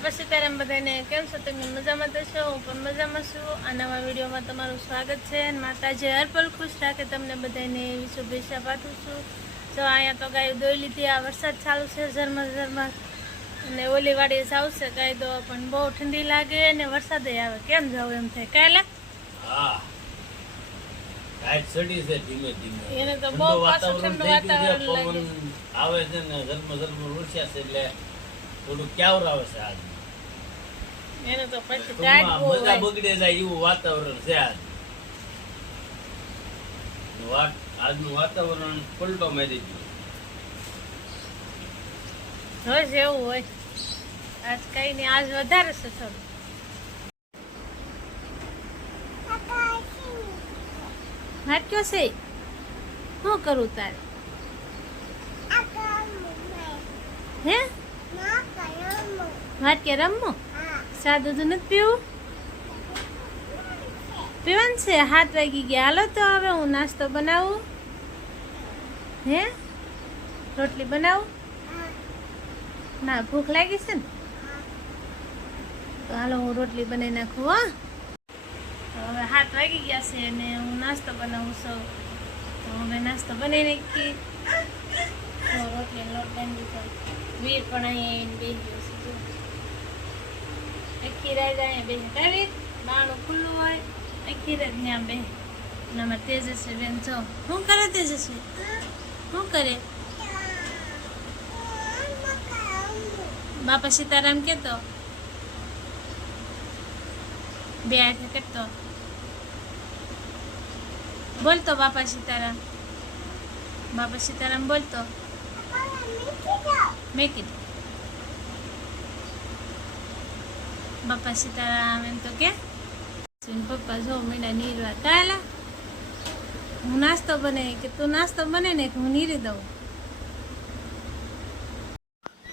બાપા સીતારામ બધાને કેમ છો? તમે મજામાં તો છો? હું પણ મજામાં છું. આ નવા વિડીયોમાં તમારું સ્વાગત છે. માતાજી હરપલ ખુશ રાખે તમને બધાને એવી શુભેચ્છા પાઠવું છું. જો અહીંયા તો ગાય દોઈ લીધી. આ વરસાદ ચાલુ છે ઝરમર ઝરમર, અને ઓલી વાડીએ આવશે ગાય દો પણ બહુ ઠંડી લાગે અને વરસાદ આવે. કેમ જાવ એમ થાય કાલે. એને તો બહુ પાછું ઠંડુ વાતાવરણ લાગે આવે છે ને ઝરમર ઝરમર વરસ્યા છે એટલે થોડું ક્યાવર આવે છે આજ. એને તો પછી ટાઈટ બહુ મજા બગડે જાય એવું વાતાવરણ છે આજ. આજનું વાતાવરણ પલટો મારી ગયું. રોજ એવું હોય. આજ કઈ નહીં, આજ વધારે છે થોડું. નાટ્યો છે શું કરું તારે? હે વાટકે રમવું? સાદું તો નથી પીવું? પીવાનું છે. 7 વાગી ગયા. હાલો તો હવે હું નાસ્તો બનાવું. હે રોટલી બનાવું? ના ભૂખ લાગી છે ને? તો હાલો હું રોટલી બનાવી નાખું. હા હવે 7 વાગી ગયા છે અને હું નાસ્તો બનાવું છું. તો હવે નાસ્તો બનાવી નાખી. તો રોટલી લોટ બાંધી દીધો. વીર પણ અહીંયા આવીને બેસી ગયો છે. આખી રાત અહીંયા બેસે. કાવી બારણું ખુલ્લું હોય આખી રાત ત્યાં બે. આમાં તેજસ્વી બેન જો શું કરે? તેજસ્વી શું કરે? બાપા સીતારામ કેતો બે હાથે કરતો બોલતો. બાપા સીતારામ, બાપા સીતારામ બોલતો. મેં કીધું બાપા સીતારામ એમ તો કે. પપ્પા જો મીડા નીરવા તાલા. હું નાસ્તો બનાવી કે તું નાસ્તો બને ને હું નીરી દઉં.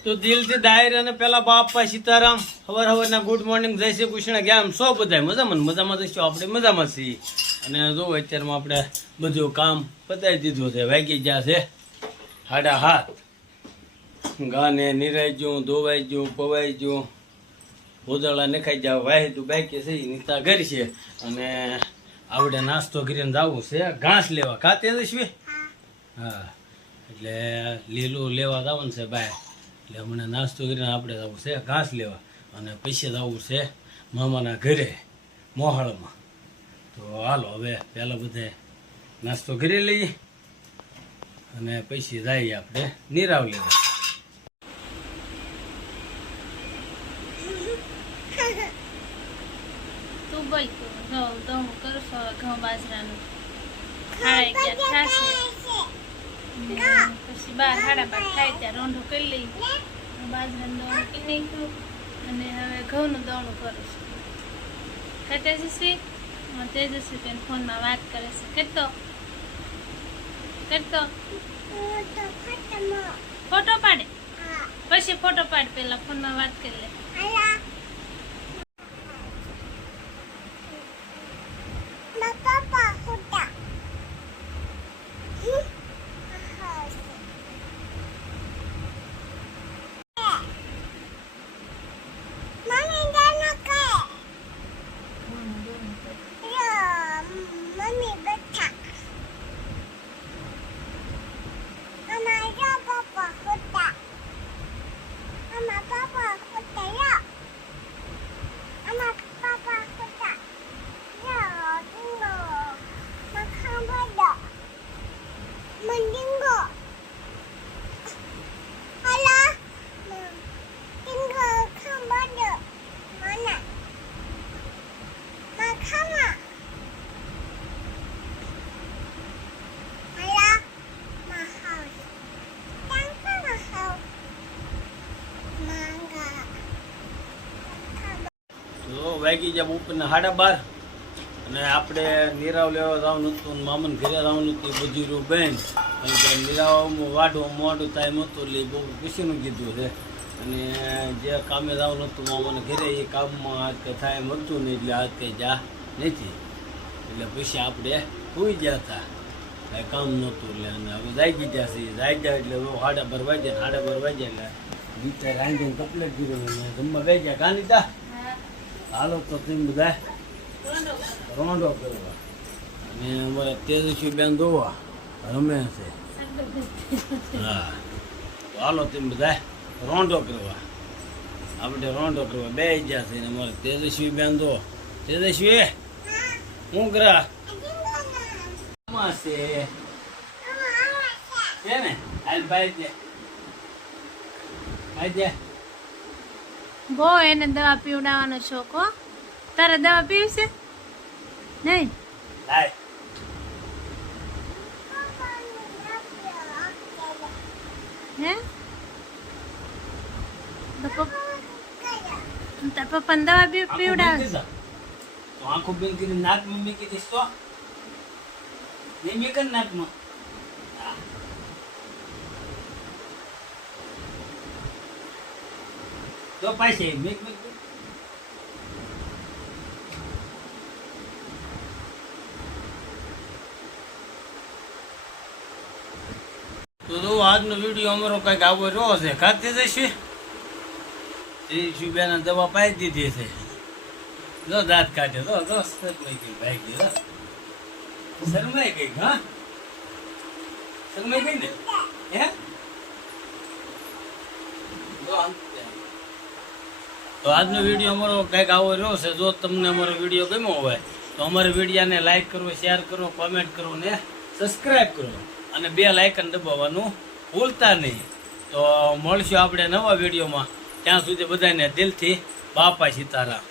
તો દિલથી દાયર અને પેલા બાપા સીતારામ હવાર ગુડ મોર્નિંગ, જય શ્રી કૃષ્ણ. કેમ છો બધા? મજામાં જઈશું. આપણે મજામાં છીએ. અને જો અત્યારમાં આપણે બધું કામ પતાવી દીધું છે. વાગી ગયા છે 7:30. ગાને નિરાઈ ગયું, ધોવાઈ ગયું, પવાઈ ગયું, ભોદળા નખાઈ જાવ. વાહેતું બાકી છે નીતા ઘર છે. અને આપણે નાસ્તો કરીને જવું છે ઘાસ લેવા. કા તેજસ્વી? હા, એટલે લીલું લેવા જવાનું છે બાય. એટલે હમણાં નાસ્તો કરીને આપણે જવું છે ઘાસ લેવા. અને પછી જવું છે મામાના ઘરે મોહાળમાં. તો હાલો હવે પહેલાં બધે નાસ્તો કરી લઈએ અને પછી જઈએ આપણે નિરાવ લેવા. તું બોલ. ઘઉં કરશો ઘઉં બાજરાનું 11:30 થશે. પછી 12:30 થાય ત્યાં રોંઢું કરી લઈ. બાજરાનું દવણું કરી નાખ્યું અને હવે ઘઉંનું દવણું કરું છું. તેજસ્વી તેજસ્વી બેન ફોનમાં વાત કરે છે. કરતો ફોટો પાડે પછી ફોટો પાડ. પેલા ફોનમાં વાત કરી લે. વાગી ગયા બપોરના 12:30. અને આપણે નિરાવ લેવા જવાનું હતું, મામાને ઘરે જવાનું હતું. બધી બેન કારણ કે નિરાવમાં વાઢવા મોડું ટાઈમ હતું એટલે બહુ ખુશીનું કીધું છે. અને જે કામે જવાનું હતું મામાને ઘરે એ કામમાં આજ કંઈ થાય એમ હતું નહીં એટલે આજ કંઈ જા નથી. એટલે પછી આપણે સુઈ ગયા હતા, કાંઈ કામ નહોતું. એટલે અને હવે જાગી ગયા છીએ. જાગ્યા એટલે 12:30 વાગ્યા. 12:30 વાગ્યા એટલે નીચે રાંધીને કપલેટ કર્યું ને જમવા ગઈ ગયા ગાનીતા હાલો તો તેમ બધા રોંડો કરવા અને અમારે તેજસ્વી બેન જોવા રમે છે હા તો હાલો તેમ બધા રોંડો કરવા આપણે રોંડો કરવા બે ગયા છે ને અમારે તેજસ્વી બેન દો તેજસ્વી હું કરા છે ને હાલ ભાઈ દે ભાઈ દે બહુ એને દવા પીવડાવવાનો શોખ હો. તારે દવા પીવશે નહીં? લાય હે તાર પપ્પાને દવા પીવડાવે? તો આંખો બંધ કરી નાકમાં મૂકી દઈશ તો નહીં મેં કરી નાકમાં તો પાસે મેક મેક તો આજનો વિડીયો અમારો કઈક આવો રહ્યો છે ખાતી જઈશું બેન દવા પાઈ દીધી છે જો દાંત કાઢે તો શરમાઈ ગઈ ભાઈ ગઈ શરમાઈ ગઈ હા શરમાઈ ગઈ ને હે તો આજનો વિડીયો અમારો કંઈક આવો રહ્યો છે. જો તમને અમારો વિડીયો ગમ્યો હોય તો અમારા વિડીયોને લાઈક કરો, શેર કરો, કોમેન્ટ કરો ને સબસ્ક્રાઈબ કરો અને બેલ આઇકન દબાવવાનું ભૂલતા નહીં. તો મળશું આપણે નવા વિડીયોમાં. ત્યાં સુધી બધાને દિલથી બાપા સીતારામ.